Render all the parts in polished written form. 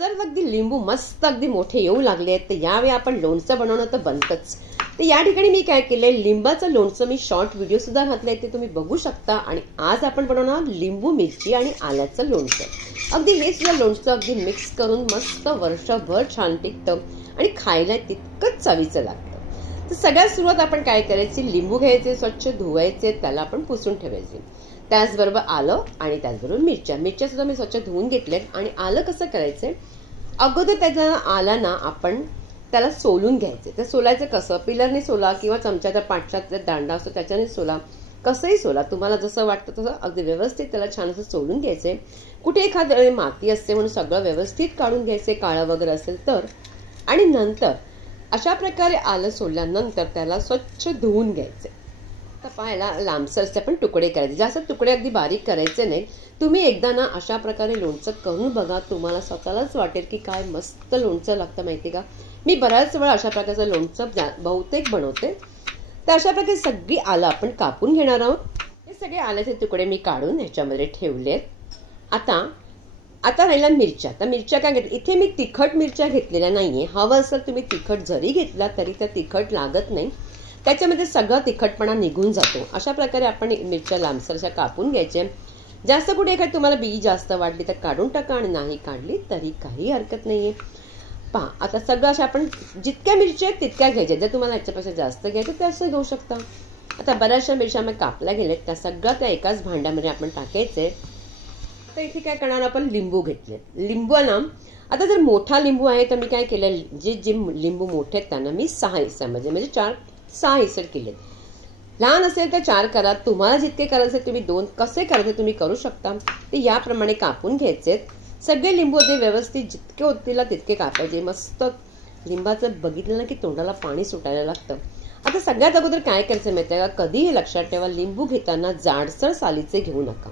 बाजारात अगदी लिंबू मस्त अगदी मोठे येऊ लागले आहेत, तर यावेळी आपण लोणचं बनवणं तर बनतंच. तर या ठिकाणी मी काय केलंय, लिंबाचं लोणचं मी शॉर्ट व्हिडिओ सुद्धा घातलंय, ते तुम्ही बघू शकता. आणि आज आपण बनवणार लिंबू, मिरची आणि आल्याचं लोणचं. अगदी हे सुद्धा लोणचं अगदी मिक्स करून मस्त वर्षभर छान टिकतं आणि खायला तितकंच चवीचं लागतं. तर सगळ्यात सुरुवात आपण काय करायची, लिंबू घ्यायचे, स्वच्छ धुवायचे, त्याला आपण पुसून ठेवायचे. त्याचबरोबर आलं आणि त्याचबरोबर मिरच्या सुद्धा मी स्वच्छ धुवून घेतल्यात. आणि आलं कसं करायचंय, अगोदर त्याच्या आलाना आपण त्याला सोलून घ्यायचे. तर सोलायचं कसं, पिलरने सोला किंवा चमच्याच्या पाठचा दांडा असतो त्याच्याने सोला, कसंही सोला, तुम्हाला जसं वाटतं तसं अगदी व्यवस्थित त्याला छान असं सोलून घ्यायचंय. कुठे एखाद्या माती असते म्हणून सगळं व्यवस्थित काढून घ्यायचे, काळं वगैरे असेल तर. आणि नंतर अशा प्रकारे आलं सोडल्यानंतर त्याला स्वच्छ धुवून घ्यायचे. तर पाहायला लांबसरचे पण तुकडे करायचे, जास्त तुकडे अगदी बारीक करायचे नाही. तुम्ही एकदा ना अशा प्रकारे लोणचं करून बघा, तुम्हाला स्वतःलाच वाटेल की काय मस्त लोणचं लागतं माहिती का. मी बऱ्याच वेळा अशा प्रकारचं लोणचं बहुतेक बनवते. तर अशा प्रकारे सगळी आलं आपण कापून घेणार आहोत. हे सगळे आल्याचे तुकडे मी काढून ह्याच्यामध्ये ठेवलेत. आता राहिल्या मिरच्या. तर मिरच्या काय घेतल्या, इथे मी तिखट मिरच्या घेतलेल्या नाहीये. हवं असेल तुम्ही तिखट जरी घेतला तरी त्या तिखट लागत नाही, त्याच्यामध्ये सगळा तिखटपणा निघून जातो. अशा प्रकारे आपण मिरच्या लांबसरशा कापून घ्यायच्या. जास्त कुठे एखादी तुम्हाला बी जास्त वाटली तर काढून टाका, आणि नाही काढली तरी काही हरकत नाहीये. पहा, आता सगळं अशा आपण जितक्या मिरच्या आहेत तितक्या घ्यायच्या. जर तुम्हाला याच्यापेक्षा जास्त घ्यायचं तर असं घेऊ शकता. आता बऱ्याचशा मिरच्या मी कापल्या गेल्यात, त्या सगळ्या त्या एकाच भांड्यामध्ये आपण टाकायचे. तर इथे काय करणार, आपण लिंबू घेतले. लिंबूला आता जर मोठा लिंबू आहे तर मी काय केलं, जे लिंबू मोठे आहेत त्यांना मी 6 हिस्स्यामध्ये म्हणजे 6 हिस्से केलेत. लहान असेल तर 4 करा, तुम्हाला जितके करायचे तुम्ही 2 कसे करायचे तुम्ही करू शकता. ते याप्रमाणे कापून घ्यायचे. सगळे लिंबू ते व्यवस्थित जितके होतील तितके कापायचे. मस्त लिंबाचं बघितलं ना की तोंडाला पाणी सुटायला लागतं. आता सगळ्यात अगोदर काय करायचं माहिती आहे का, कधीही लक्षात ठेवा, लिंबू घेताना जाडसर सालीचे घेऊ नका.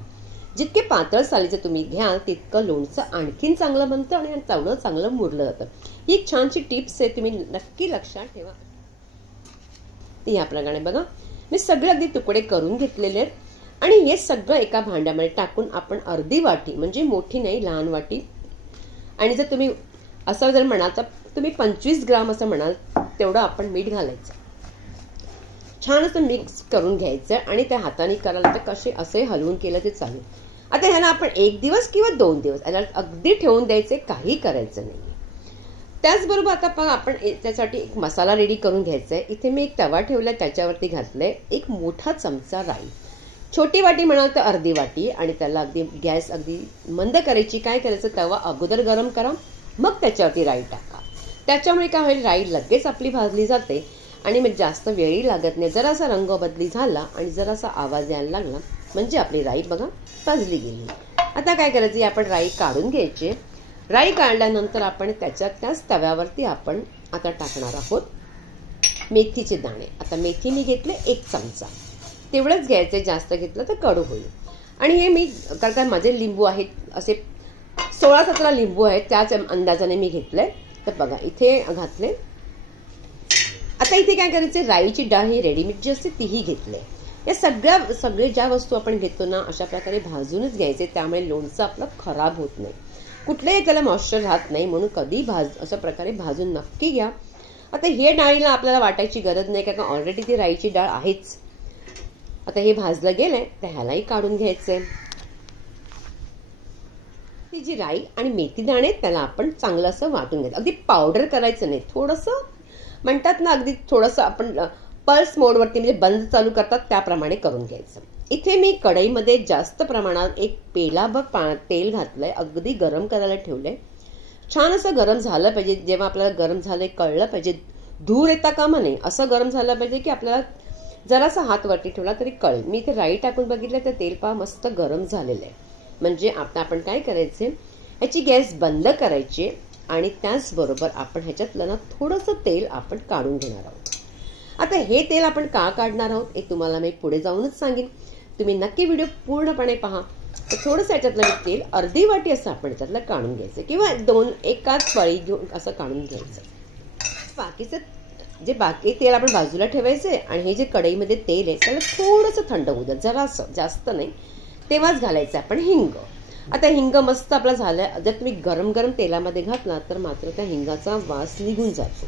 जितके पातळ सालीचे तुम्ही घ्याल तितकं लोणचं आणखीन चांगलं बनतं आणि चांगलं मुरलं जातं. ही एक छानशी टिप्स आहे, तुम्ही नक्की लक्षात ठेवा. याप्रमाणे बघा मी सगळे अगदी तुकडे करून घेतलेले आहेत. आणि हे सगळं एका भांड्यामध्ये टाकून आपण अर्धी वाटी, म्हणजे मोठी नाही लहान वाटी, आणि जर तुम्ही असं जर म्हणाल तर तुम्ही 25 ग्राम असं म्हणाल तेवढं आपण मीठ घालायचं. छान असं मिक्स करून घ्यायचं. आणि त्या हाताने करायला तर कसे असे हलवून केलं ते चालेल. आता ह्याला आपण 1 दिवस किंवा 2 दिवस याला अगदी ठेवून द्यायचे, काही करायचं नाही. त्याचबरोबर आता पण आपण त्यासाठी एक मसाला रेडी करून घ्यायचा आहे. इथे मी एक तवा ठेवला, त्याच्यावरती घातलंय 1 मोठा चमचा राई. छोटी वाटी म्हणाल तर अर्धी वाटी. आणि त्याला अगदी गॅस अगदी मंद करायची. काय करायचं, तवा अगोदर गरम करा, मग त्याच्यावरती राई टाका. त्याच्यामुळे काय होईल, राई लगेच आपली भाजली जाते आणि मग जास्त वेळही लागत नाही. जरासा रंग बदली झाला आणि जरासा आवाज यायला लागला म्हणजे आपली राई बघा भाजली गेली. आता काय करायचं, आपण राई काढून घ्यायची. राई काढल्यानंतर आपण त्याच तव्यावरती आपण आता टाकणार आहोत मेथीचे दाणे. आता मेथी मी घेतले 1 चमचा, तेवढंच घ्यायचं, जास्त घेतलं तर कडू होईल. आणि हे मी कारण माझे लिंबू आहेत असे 16-17 लिंबू आहेत, त्याच अंदाजाने मी घेतले. तर बघा इथे घातले. आता इथे काय करायचे, राईची डाळ ही रेडीमेड जी असते तीही घेतले. या सगळे ज्या वस्तू आपण घेतो ना अशा प्रकारे भाजूनच घ्यायचे, त्यामुळे लोणचं आपलं खराब होत नाही, कुठल्याही त्याला मॉइश्चर राहत नाही. म्हणून कधी अशा प्रकारे भाजून नक्की घ्या. आता हे डाळीला आपल्याला वाटायची गरज नाही, कारण ऑलरेडी ती राईची डाळ आहेच. आता हे भाजलं गेलंय तर ह्यालाही काढून घ्यायचंय. ती जी राई आणि मेथी दाणे त्याला आपण चांगलं असं वाटून घ्यायचं. अगदी पावडर करायचं नाही, थोडंसं म्हणतात ना अगदी थोडंसं आपण पल्स मोडवरती म्हणजे बंद चालू करतात त्याप्रमाणे करून घ्यायचं. इथे मी कढईमध्ये जास्त प्रमाणात 1 पेलाभर तेल घातलंय, अगदी गरम करायला ठेवलंय. छान असं गरम झालं पाहिजे. जेव्हा आपल्याला गरम झालंय कळलं पाहिजे, धूर येता कामा नये, असं गरम झालं पाहिजे की आपल्याला जरासा हात वरती ठेवला तरी कळेल. मी इथे राई टाकून बघितलं तर तेल पहा मस्त गरम झालेलं आहे. म्हणजे आता आपण काय करायचे, ह्याची गॅस बंद करायची. आणि त्याचबरोबर आपण ह्याच्यातलं ना थोडंसं तेल आपण काढून घेणार आहोत. आता हे तेल आपण का काढणार आहोत हे तुम्हाला मी पुढे जाऊनच सांगेन, तुम्ही नक्की व्हिडिओ पूर्णपणे पहा. तर थोडंसं याच्यातलं तेल अर्धी वाटी असं आपण याच्यातलं काढून घ्यायचं किंवा 2 एकाच फळी घेऊन असं काढून घ्यायचं. बाकीचं जे बाकी तेल आपण बाजूला ठेवायचे आणि हे जे कढईमध्ये तेल आहे त्याला थोडंसं थंड होऊ द्या, जरासं, जास्त नाही. तेव्हाच घालायचं आपण हिंग. आता हिंग मस्त आपला झालाय. जर तुम्ही गरम गरम तेलामध्ये घातला तर मात्र त्या हिंगाचा वास निघून जातो.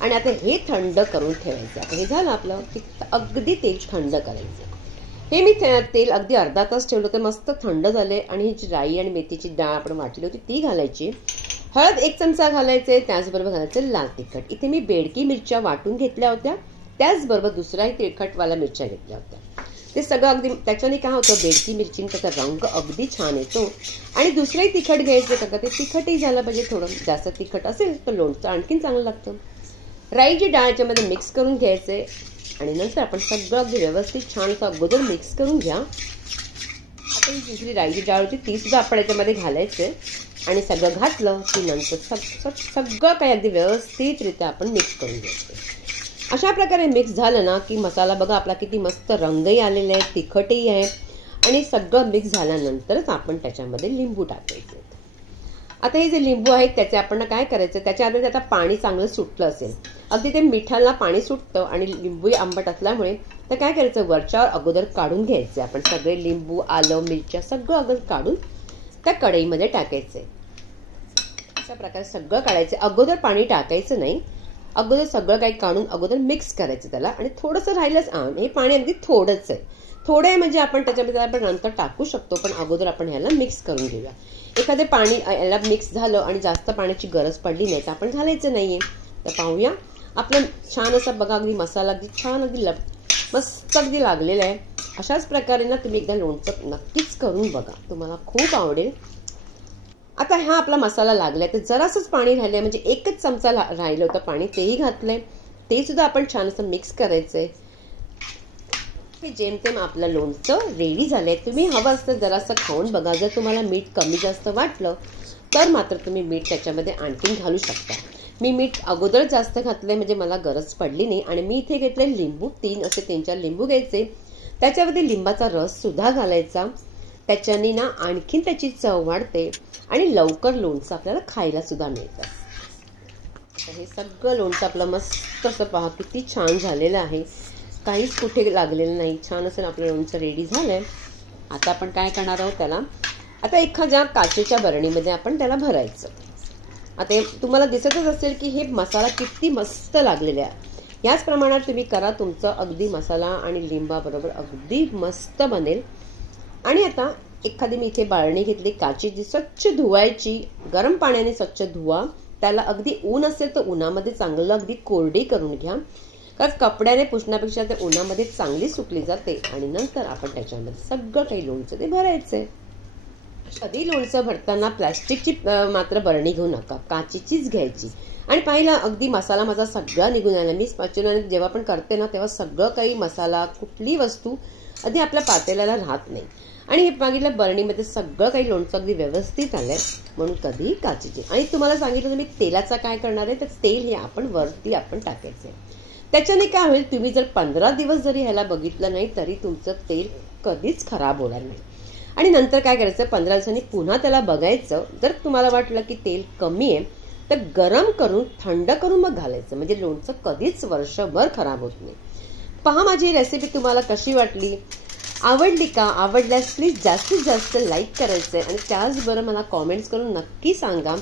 आणि आता हे थंड करून ठेवायचं. आता हे झालं आपलं की अगदी तेल थंड करायचं. हे मी तेल अगदी अर्धा तास ठेवलं तर मस्त थंड झाले. आणि ही जी राई आणि मेथीची डाळ आपण वाटली होती ती घालायची. हळद 1 चमचा घालायचे. त्याचबरोबर घालायचं लाल तिखट. इथे मी बेडकी मिरच्या वाटून घेतल्या होत्या. त्याचबरोबर दुसराही तिखटवाला मिरच्या घेतल्या होत्या. ते सगळं अगदी त्याच्याने काय होतं, बेडकी मिरचीने त्याचा रंग अगदी छान येतो. आणि दुसरंही तिखट घ्यायचं का ते तिखटही झालं पाहिजे. थोडं जास्त तिखट असेल तर लोणचं आणखीन चांगलं लागतं. राईची डाळ याच्यामध्ये मिक्स करून घ्यायचे. आणि नंतर आपण सगळं अगदी व्यवस्थित छान असं अगोदर मिक्स करून घ्या. आता ही दुसरी राईची डाळ होती ती सुद्धा आपण याच्यामध्ये घालायचे. आणि सगळं घातलं की नंतर सगळं काही अगदी व्यवस्थितरित्या आपण मिक्स करून घ्यायचं. अशा प्रकारे मिक्स झालं ना की मसाला बघा आपला किती मस्त रंगही आलेला आहे, तिखटही आहे. आणि सगळं मिक्स झाल्यानंतरच आपण त्याच्यामध्ये लिंबू टाकायचे. आता हे जे लिंबू आहेत त्याचे आपण काय करायचं, त्याच्यामध्ये आता पाणी चांगलं सुटलं असेल, अगदी ते मिठाला पाणी सुटतं आणि लिंबूही आंबट असल्यामुळे तर काय करायचं, वरच्यावर अगोदर काढून घ्यायचे. आपण सगळे लिंबू, आलं, मिरच्या सगळं अगोदर काढून त्या कढईमध्ये टाकायचे. अशा प्रकारे सगळं काढायचं. अगोदर पाणी टाकायचं नाही. अगोदर सगळं काही काढून अगोदर मिक्स करायचं त्याला. आणि थोडंसं राहिलंच हे पाणी अगदी थोडंच आहे. थोडं आहे म्हणजे आपण त्याच्यामध्ये आपण नंतर टाकू शकतो, पण अगोदर आपण ह्याला मिक्स करून घेऊया. एखादे पाणी याला मिक्स झालं आणि जास्त पाण्याची गरज पडली नाही तर आपण घालायचं नाहीये. तर पाहूया आपलं छान असं बघा अगदी मसाला अगदी छान अगदी मस्त अगदी लागलेला आहे. अशाच प्रकारे ना तुम्ही एकदा लोणचं नक्कीच करून बघा, तुम्हाला खूप आवडेल. आता हा आपला मसाला लागलाय तर जरासंच पाणी राहिलंय, म्हणजे 1च चमचा राहिलं होतं पाणी, तेही घातलंय. ते सुद्धा आपण छान असं मिक्स करायचंय. जेमतेम आपलं लोणचं रेडी झालंय. तुम्ही हवं असतं जरासं खाऊन बघा. जर तुम्हाला मीठ कमी जास्त वाटलं तर मात्र तुम्ही मीठ त्याच्यामध्ये आणखीन घालू शकता. मी मीठ अगोदर जास्त घातलंय म्हणजे मला गरज पडली नाही. आणि मी इथे घेतले लिंबू, 3-4 लिंबू घ्यायचे. त्याच्यामध्ये लिंबाचा रस सुद्धा घालायचा. त्याच्याने ना आणखीन त्याची चव वाढते आणि लवकर लोणचं आपल्याला खायला सुद्धा मिळतं. हे सगळं लोणचं आपलं मस्त असं पहा किती छान झालेलं आहे, काहीच कुठे लागलेलं नाही. छान असं आपलं लोणचं रेडी झालंय. आता आपण काय करणार आहोत, त्याला आता एखाद्या काचेच्या बरणीमध्ये आपण त्याला भरायचं. आता तुम्हाला दिसतच असेल की हे मसाला किती मस्त लागलेला आहे. याच प्रमाणात तुम्ही करा, तुमचं अगदी मसाला आणि लिंबाबरोबर अगदी मस्त बनेल. आणि आता एखादी मी इथे बाळणी घेतली काचेची, स्वच्छ धुवायची, गरम पाण्याने स्वच्छ धुवा. त्याला अगदी ऊन असेल तर उन्हामध्ये चांगलं अगदी कोरडी करून घ्या, कारण कपड्याने पुसण्यापेक्षा ते उन्हामध्ये चांगली सुकली जाते. आणि नंतर आपण त्याच्यामध्ये सगळं काही लोणचं ते भरायचंय. कधी लोणचं भरताना प्लॅस्टिकची मात्र बरणी घेऊ नका, काचेचीच घ्यायची. आणि पाहिलं अगदी मसाला माझा सगळा निघून आला. मी स्पॅच्युलाने जेव्हा पण करते ना तेव्हा सगळं काही मसाला, कुठली वस्तू आधी आपल्या पातेल्याला राहत नाही. आणि हे बघितलं बरणीमध्ये सगळं काही लोणचं अगदी व्यवस्थित आलंय. म्हणून कधी काचेची. आणि तुम्हाला सांगितलं मी तेलाचा काय करणार आहे, तर तेल हे आपण वरती आपण टाकायचंय. त्याच्याने काय होईल, तुम्ही जर 15 दिवस जरी ह्याला बघितलं नाही तरी तुमचं तेल कधीच खराब होणार नाही. आणि नंतर काय करायचं, 15 दिवसांनी पुन्हा त्याला बघायचं. जर तुम्हाला वाटलं की तेल कमी आहे तर गरम करून थंड करून मग घालायचं, म्हणजे लोणचं कधीच वर्षभर खराब होत नाही. पहा माझी रेसिपी तुम्हाला कशी वाटली, आवडली का? आवडल्यास प्लीज जास्तीत जास्त लाईक करायचं आणि त्याचबरोबर मला कॉमेंट्स करून नक्की सांगा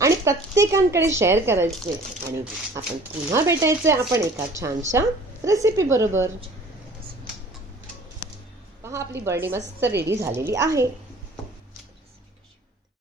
आणि प्रत्येकांकडे शेअर करायचे. आणि आपण पुन्हा भेटायचं आपण एका छानशा रेसिपी बरोबर. पहा आपली बरणी मस्त रेडी झालेली आहे.